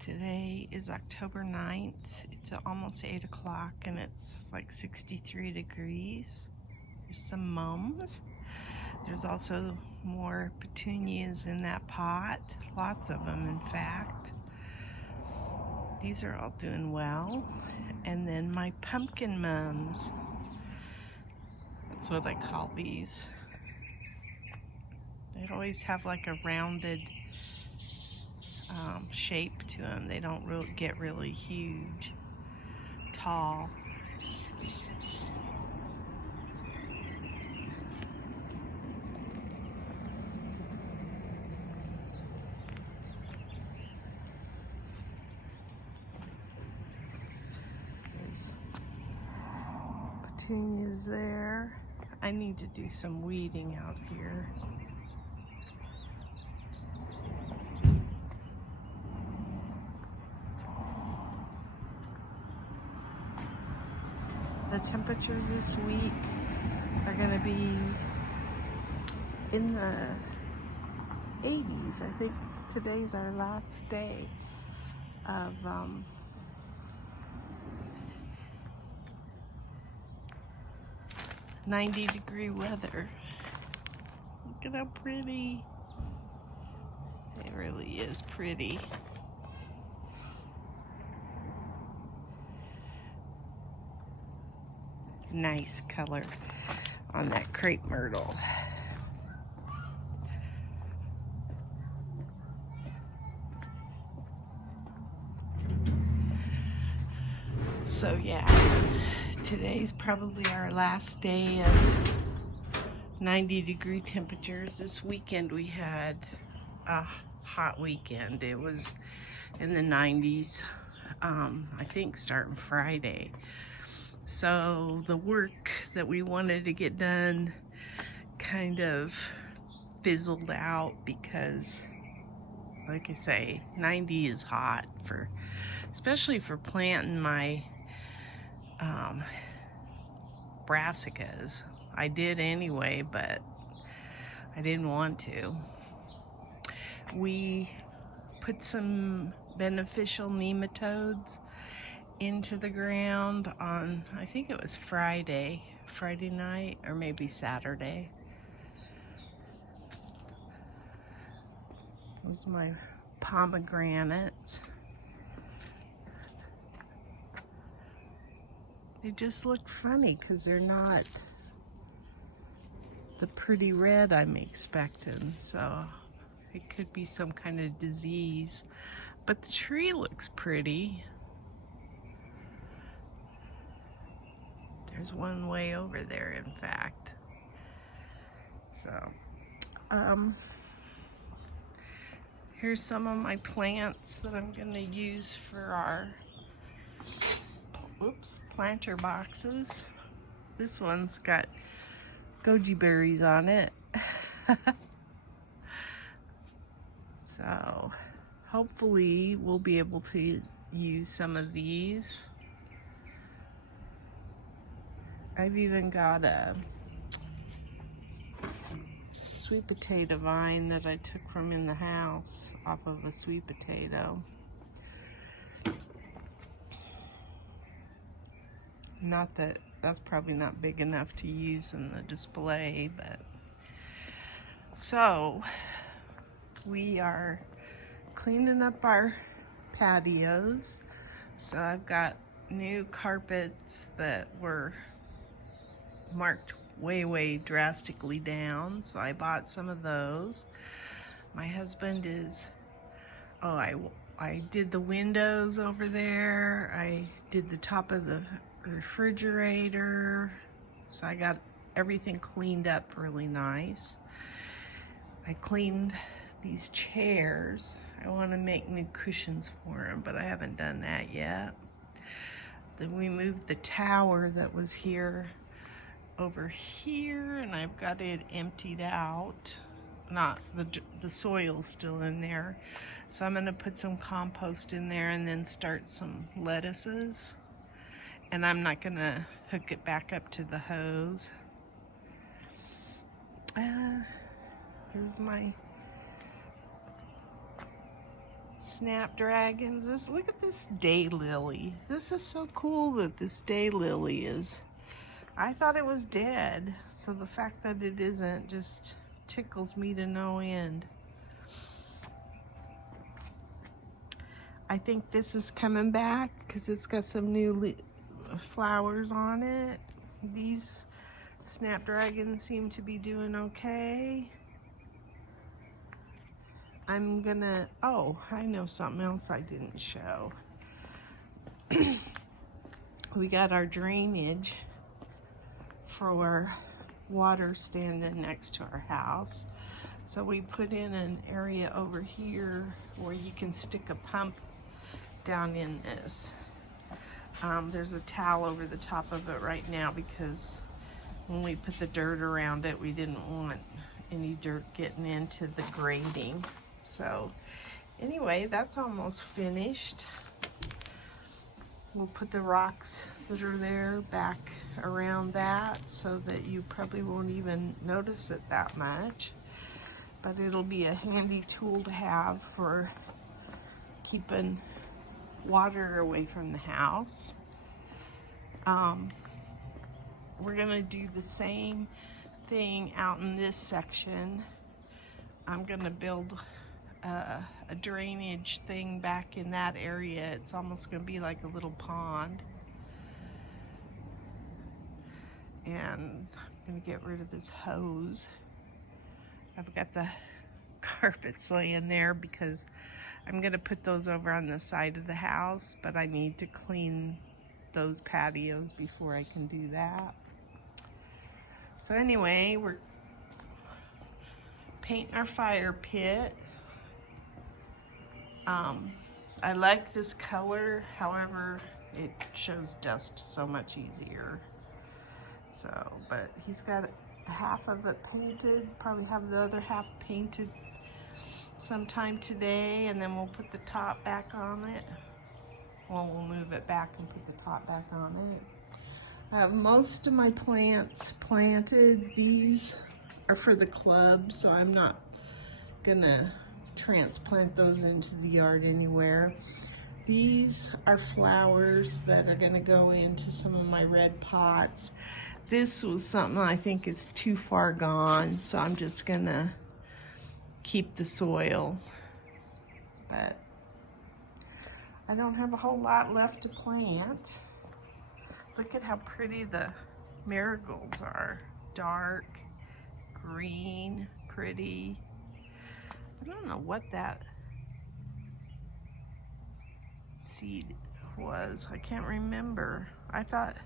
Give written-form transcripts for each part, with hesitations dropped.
Today is October 9th. It's almost 8 o'clock and it's like 63 degrees. There's some mums. There's also more petunias in that pot. Lots of them, in fact. These are all doing well. And then my pumpkin mums. That's what I call these. They always have like a rounded shape to them. They don't get really huge, tall. There's petunias there. I need to do some weeding out here. The temperatures this week are going to be in the 80s. I think today's our last day of 90-degree weather. Look at how pretty. It really is pretty. Nice color on that crepe myrtle. So yeah, today's probably our last day of 90-degree temperatures. This weekend we had a hot weekend. It was in the 90s, I think starting Friday. So the work that we wanted to get done kind of fizzled out because, like I say, 90 is hot, especially for planting my brassicas. I did anyway, but I didn't want to. We put some beneficial nematodes into the ground on, I think it was Friday night, or maybe Saturday. Those are my pomegranates. They just look funny because they're not the pretty red I'm expecting, so it could be some kind of disease. But the tree looks pretty. There's one way over there, in fact. So, here's some of my plants that I'm going to use for our planter boxes. This one's got goji berries on it. So, hopefully we'll be able to use some of these. I've even got a sweet potato vine that I took from in the house off of a sweet potato. Not that that's probably not big enough to use in the display, but so we are cleaning up our patios. So I've got new carpets that were marked way drastically down, so I bought some of those. My husband is, I did the windows over there. I did the top of the refrigerator, so I got everything cleaned up really nice. I cleaned these chairs. I want to make new cushions for them, but I haven't done that yet. Then we moved the tower that was here over here, and I've got it emptied out. Not the soil's still in there, so I'm going to put some compost in there and then start some lettuces. And I'm not going to hook it back up to the hose. Here's my snapdragons. Look at this daylily. This is so cool that this daylily is. I thought it was dead, so the fact that it isn't just tickles me to no end. I think this is coming back because it's got some new flowers on it. These snapdragons seem to be doing okay. I'm gonna, oh, I know something else I didn't show. We got our drainage for water standing next to our house. So we put in an area over here where you can stick a pump down in this. There's a towel over the top of it right now because when we put the dirt around it, we didn't want any dirt getting into the grading. So anyway, that's almost finished. We'll put the rocks that are there back around that so that you probably won't even notice it that much. But it'll be a handy tool to have for keeping water away from the house. We're gonna do the same thing out in this section. I'm gonna build a drainage thing back in that area. It's almost gonna be like a little pond. And I'm gonna get rid of this hose. I've got the carpets laying there because I'm gonna put those over on the side of the house, but I need to clean those patios before I can do that. So anyway, we're painting our fire pit. I like this color, however, it shows dust so much easier. So, but he's got half of it painted, probably have the other half painted sometime today, and then we'll put the top back on it. Well, we'll move it back and put the top back on it. I have most of my plants planted. These are for the club, so I'm not gonna transplant those into the yard anywhere. These are flowers that are gonna go into some of my red pots. This was something I think is too far gone, so I'm just gonna keep the soil. But I don't have a whole lot left to plant. Look at how pretty the marigolds are. Dark, green, pretty. I don't know what that seed was. I can't remember. I thought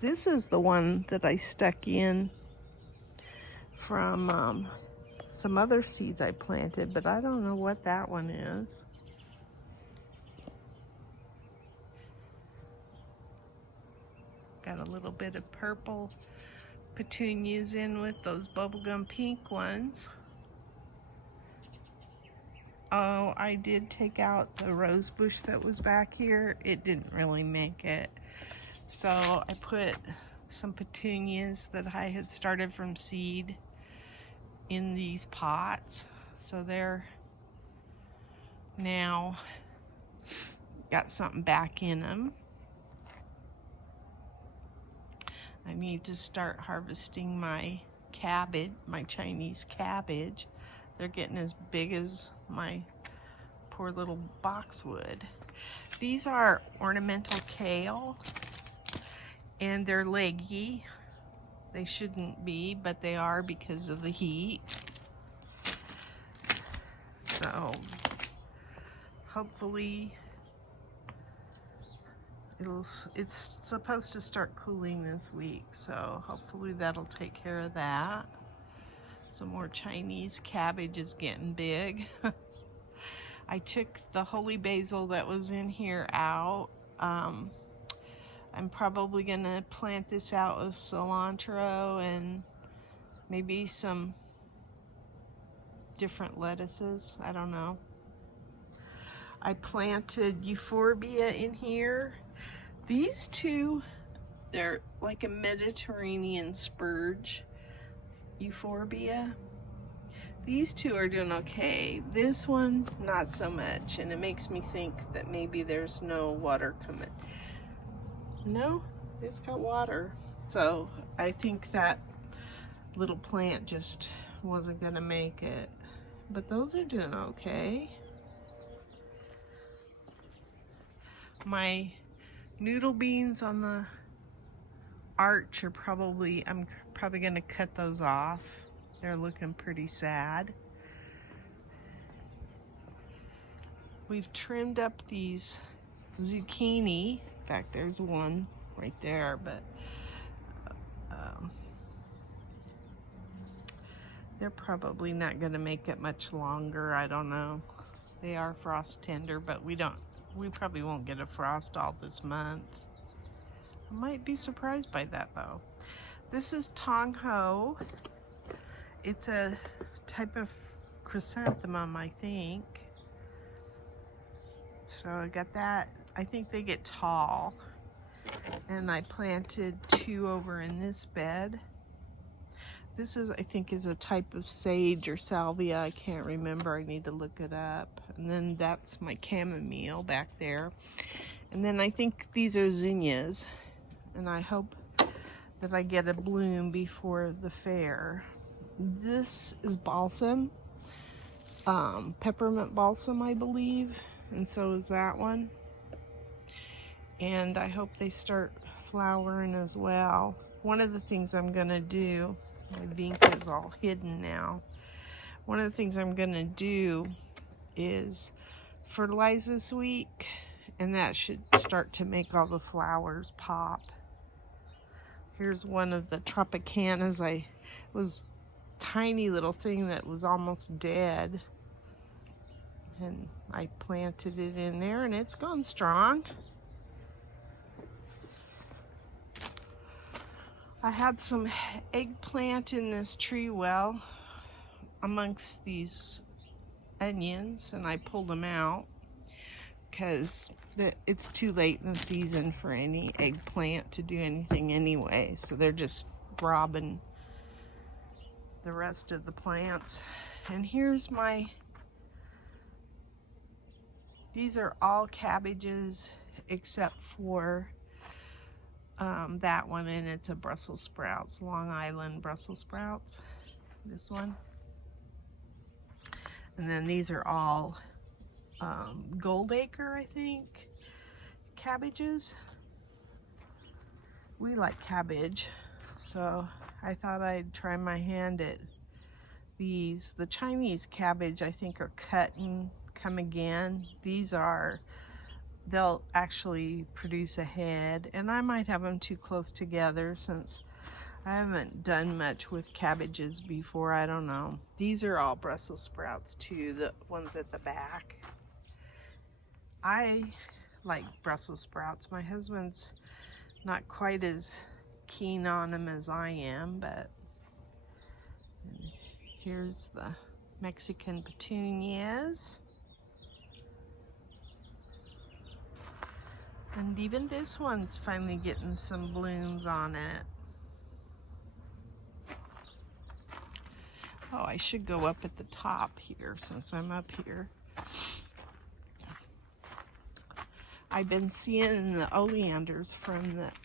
this is the one that I stuck in from some other seeds I planted, but I don't know what that one is. Got a little bit of purple petunias in with those bubblegum pink ones. Oh, I did take out the rose bush that was back here. It didn't really make it. So I put some petunias that I had started from seed in these pots. So they're now got something back in them. I need to start harvesting my cabbage, my Chinese cabbage. They're getting as big as my poor little boxwood. These are ornamental kale, and they're leggy. They shouldn't be, but they are because of the heat. So hopefully it's supposed to start cooling this week, so hopefully that'll take care of that. Some more Chinese cabbage is getting big. I took the holy basil that was in here out. I'm probably gonna plant this out with cilantro and maybe some different lettuces. I don't know. I planted euphorbia in here. These two, they're like a Mediterranean spurge euphorbia. These two are doing okay. This one, not so much, and it makes me think that maybe there's no water coming. No, it's got water. So I think that little plant just wasn't gonna make it. But those are doing okay. My noodle beans on the arch are I'm probably gonna cut those off. They're looking pretty sad. We've trimmed up these zucchini. In fact, there's one right there, but they're probably not gonna make it much longer. I don't know. They are frost tender, but we probably won't get a frost all this month. I might be surprised by that though. This is Tong Ho. It's a type of chrysanthemum, I think. So I got that. I think they get tall. And I planted 2 over in this bed. This is, I think, is a type of sage or salvia. I can't remember. I need to look it up. And then that's my chamomile back there. And then I think these are zinnias. And I hope that I get a bloom before the fair. This is balsam, peppermint balsam, I believe, and so is that one. And I hope they start flowering as well. One of the things I'm gonna do, my vinca is all hidden now. One of the things I'm gonna do is fertilize this week, and that should start to make all the flowers pop. Here's one of the Tropicanas. Was tiny little thing that was almost dead, and I planted it in there, and it's gone strong. I had some eggplant in this tree well amongst these onions, and I pulled them out because it's too late in the season for any eggplant to do anything anyway, so they're just robbing the rest of the plants. And here's these are all cabbages except for that one, and it's a Brussels sprouts, Long Island Brussels sprouts, this one. And then these are all Goldacre, I think, cabbages. We like cabbage, so I thought I'd try my hand at these. The Chinese cabbage, I think, are cut and come again. They'll actually produce a head, and I might have them too close together since I haven't done much with cabbages before. I don't know. These are all Brussels sprouts too, the ones at the back. I like Brussels sprouts. My husband's not quite as keen on them as I am, but here's the Mexican petunias. And even this one's finally getting some blooms on it. Oh, I should go up at the top here since I'm up here. I've been seeing the oleanders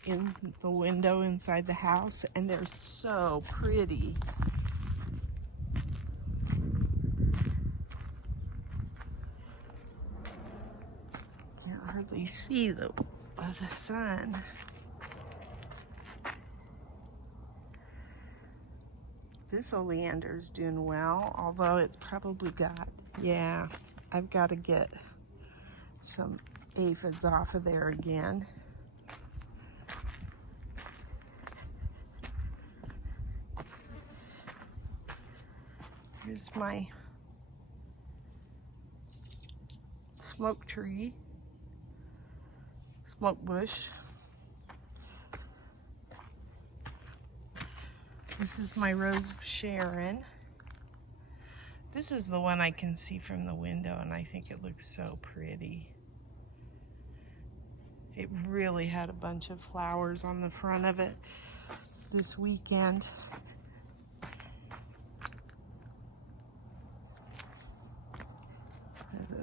in the window inside the house, and they're so pretty. Can't hardly see the sun. This oleander is doing well, although it's probably I've got to get some aphids off of there again. Here's my smoke tree, smoke bush. This is my Rose of Sharon. This is the one I can see from the window, and I think it looks so pretty. It really had a bunch of flowers on the front of it this weekend.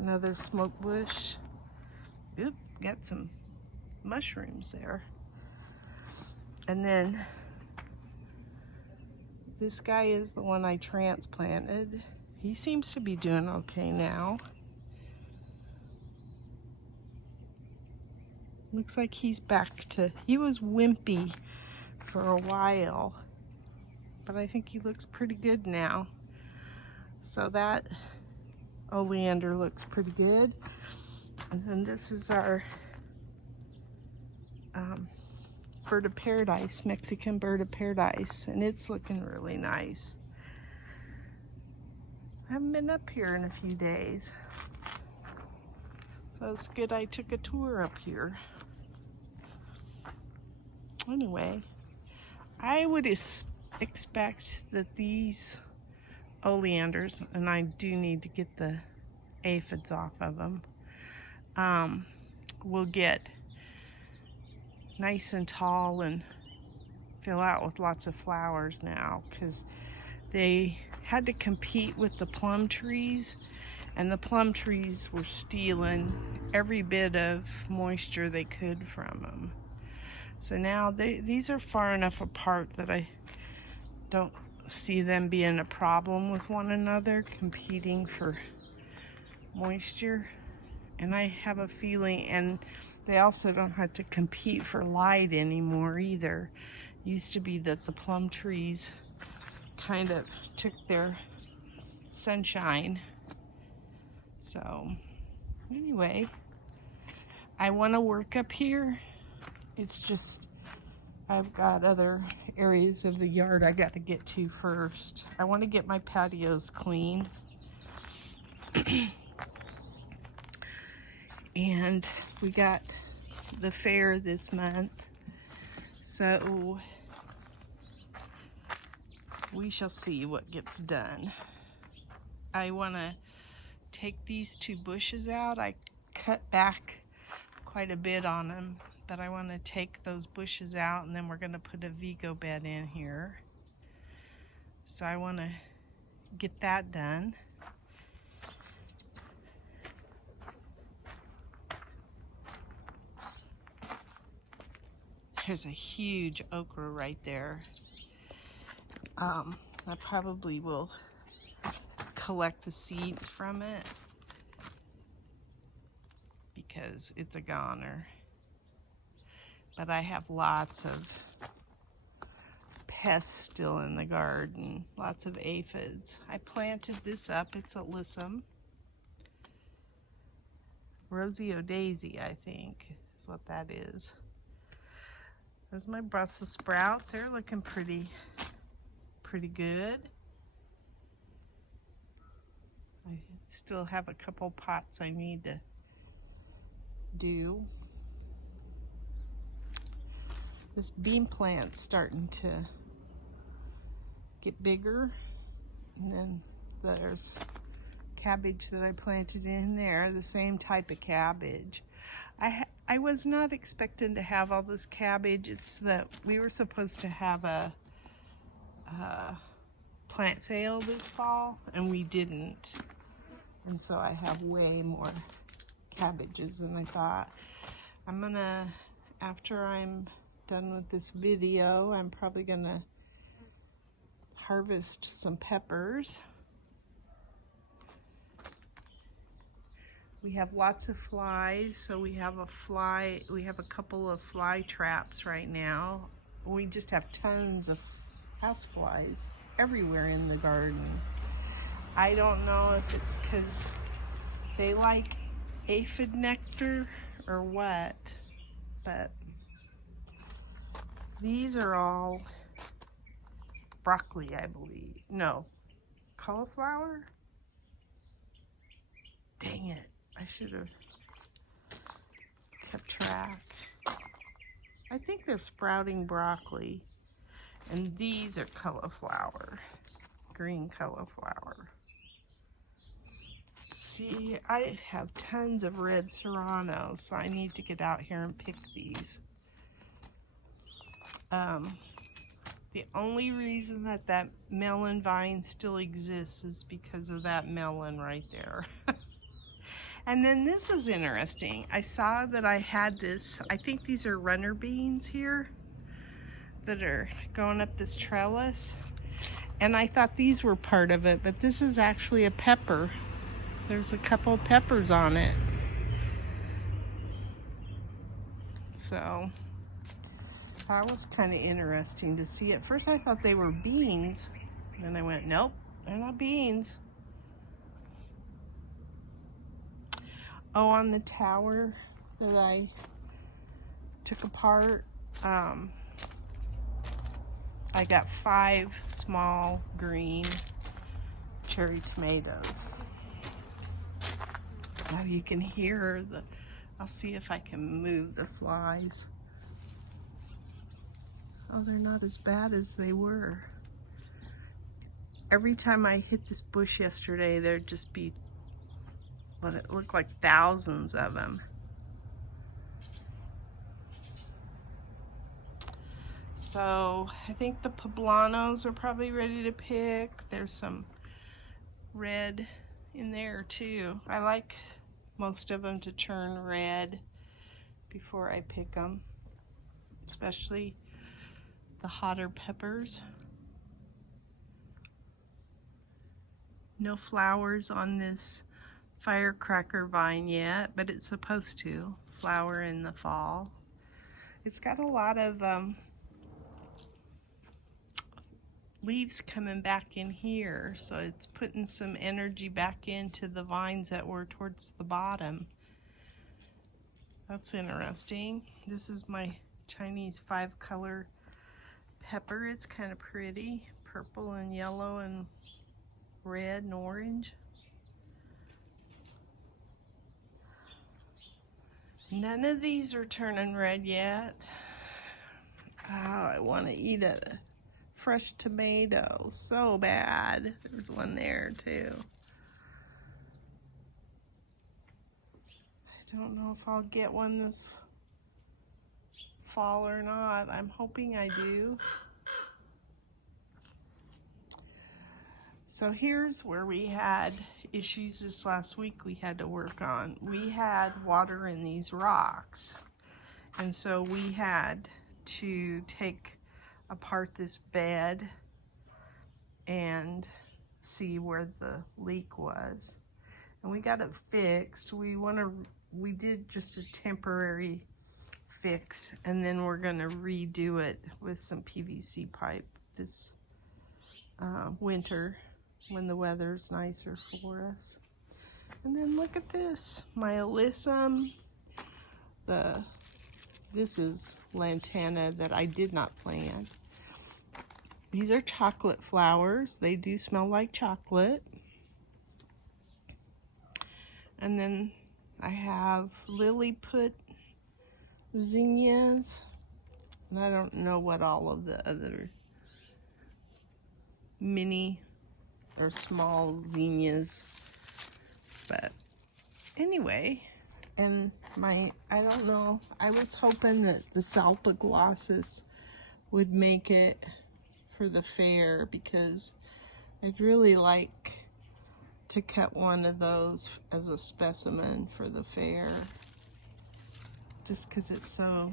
another smoke bush. Oop, got some mushrooms there. And then this guy is the one I transplanted. He seems to be doing okay now. Looks like he's back to, he was wimpy for a while, but I think he looks pretty good now. So that oleander looks pretty good. And then this is our bird of paradise, Mexican bird of paradise, and it's looking really nice. I haven't been up here in a few days, so it's good I took a tour up here. Anyway, I would expect that these oleanders, and I do need to get the aphids off of them, will get nice and tall and fill out with lots of flowers now, because they had to compete with the plum trees, and the plum trees were stealing every bit of moisture they could from them. So now these are far enough apart that I don't see them being a problem with one another, competing for moisture. And I have a feeling, and they also don't have to compete for light anymore either. It used to be that the plum trees kind of took their sunshine. So anyway, I want to work up here. It's just I've got other areas of the yard I got to get to first. I want to get my patios cleaned. And we got the fair this month, so we shall see what gets done. I want to take these two bushes out. I cut back quite a bit on them, but I want to take those bushes out, and then we're going to put a Vego bed in here. So I want to get that done. There's a huge okra right there. I probably will collect the seeds from it because it's a goner. But I have lots of pests still in the garden, lots of aphids. I planted this up. It's a Lissum. Rosio Daisy, I think, is what that is. There's my Brussels sprouts. They're looking pretty good. I still have a couple pots I need to do. This bean plant's starting to get bigger. And then there's cabbage that I planted in there, the same type of cabbage. I was not expecting to have all this cabbage. It's that we were supposed to have a plant sale this fall, and we didn't. And so I have way more cabbages than I thought. I'm gonna, after I'm done with this video, I'm probably gonna harvest some peppers. We have lots of flies, so we have a couple of fly traps right now. We just have tons of house flies everywhere in the garden. I don't know if it's because they like aphid nectar or what, but these are all broccoli, I believe. No, cauliflower? Dang it. I should have kept track. I think they're sprouting broccoli. And these are cauliflower, green cauliflower. See, I have tons of red serrano, so I need to get out here and pick these. The only reason that melon vine still exists is because of that melon right there. And then this is interesting. I saw that I had this, I think these are runner beans here that are going up this trellis. And I thought these were part of it, but this is actually a pepper. There's a couple of peppers on it. So that was kind of interesting to see. At first I thought they were beans. Then I went, nope, they're not beans. Oh, on the tower that I took apart, I got 5 small green cherry tomatoes. Now you can hear the, I'll see if I can move the flies. Oh, they're not as bad as they were. Every time I hit this bush yesterday, there'd just be what it looked like thousands of them. So I think the poblanos are probably ready to pick. There's some red in there too. I like most of them to turn red before I pick them, especially the hotter peppers. No flowers on this firecracker vine yet, but it's supposed to flower in the fall. It's got a lot of leaves coming back in here, so it's putting some energy back into the vines that were towards the bottom. That's interesting. This is my Chinese 5-color pepper. It's kind of pretty, purple and yellow and red and orange. None of these are turning red yet. Oh, I want to eat a fresh tomato so bad. There's one there too. I don't know if I'll get one this fall or not. I'm hoping I do. So here's where we had issues this last week we had to work on. We had water in these rocks, and so we had to take apart this bed and see where the leak was. And we got it fixed. We did just a temporary fix, and then we're gonna redo it with some PVC pipe this winter when the weather's nicer for us. And then look at this, my alyssum. This is lantana that I did not plant. These are chocolate flowers. They do smell like chocolate. And then I have lily-put zinnias. And I don't know what all of the other mini or small zinnias. But anyway, and I don't know, I was hoping that the salpiglossus would make it for the fair, because I'd really like to cut one of those as a specimen for the fair, just because it's so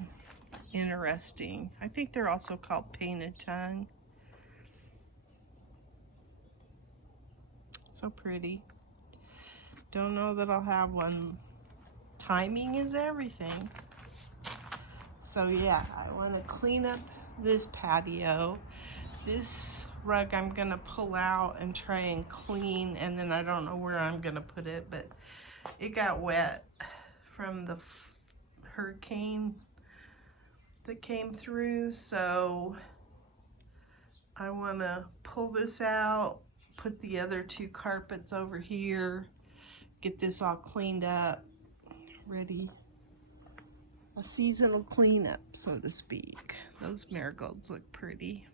interesting. I think they're also called painted tongue. So pretty. Don't know that I'll have one. Timing is everything. So yeah, I want to clean up this patio. This rug I'm gonna pull out and try and clean, and then I don't know where I'm gonna put it, but it got wet from the hurricane that came through, so I want to pull this out, put the other 2 carpets over here, get this all cleaned up, ready. A seasonal cleanup, so to speak. Those marigolds look pretty.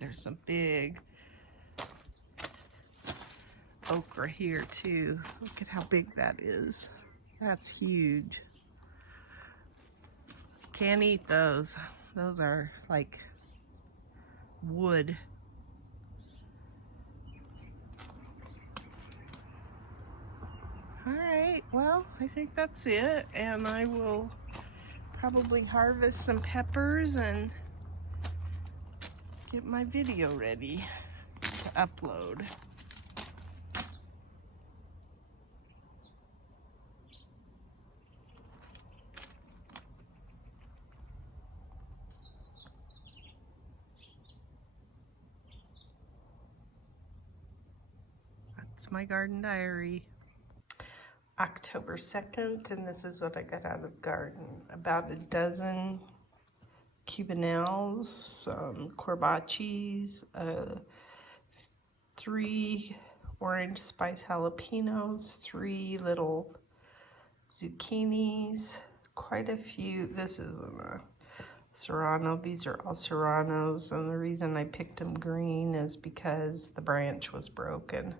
There's some big okra here too. Look at how big that is. That's huge. Can't eat those. Those are like wood. right, well, I think that's it, and I will probably harvest some peppers and get my video ready to upload. That's my garden diary. October 2nd, and this is what I got out of the garden. About a dozen cubanelles, some corbachis, 3 orange spice jalapenos, 3 little zucchinis, quite a few. This isn't a serrano. These are all serranos, and the reason I picked them green is because the branch was broken.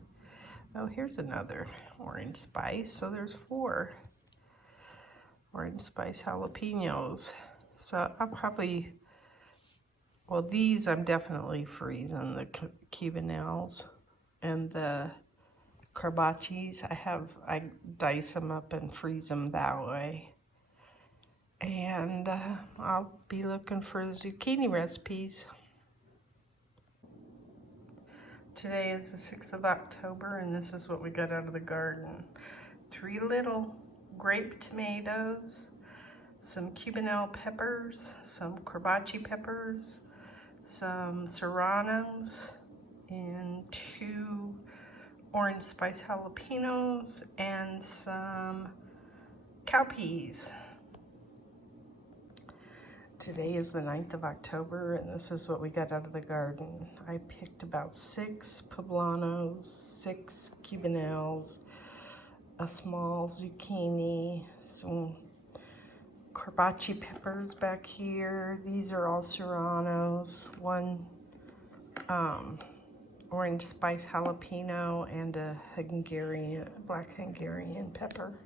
Oh, here's another orange spice. So there's 4 orange spice jalapenos. So I'll probably, well, these I'm definitely freezing, the cubanelles, and the corbachis. I dice them up and freeze them that way. And I'll be looking for zucchini recipes. Today is the 6th of October, and this is what we got out of the garden. 3 little grape tomatoes, some cubanelle peppers, some corbachi peppers, some serranos, and 2 orange spice jalapenos, and some cowpeas. Today is the 9th of October, and this is what we got out of the garden. I picked about 6 poblanos, 6 cubanelles, a small zucchini, some corbachi peppers back here. These are all serranos, 1 orange spice jalapeno, and a black Hungarian pepper.